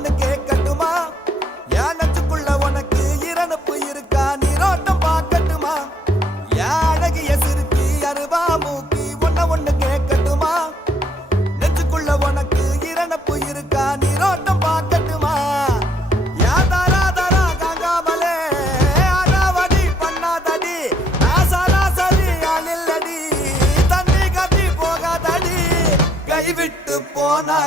ஒண்ணு கேட்கட்டுமா என் நெஞ்சுக்குள்ள உனக்கு இரணப்பு இருக்கா நீரோட்டம் பார்க்கட்டுமா என் அழகிய சிறுக்கி அருவா மூக்கி ஒண்ணு கேட்கட்டுமா நெஞ்சுக்குள்ள உனக்கு இரணப்பு இருக்கா நீரோட்டம் பார்க்கட்டுமா என் தாரா தாரா காங்காமலே அடாவடி பண்ணாதடி ஆசாரா சரி ஆளில்லடி தண்ணி கட்டி போகாதடி கைவிட்டு போனா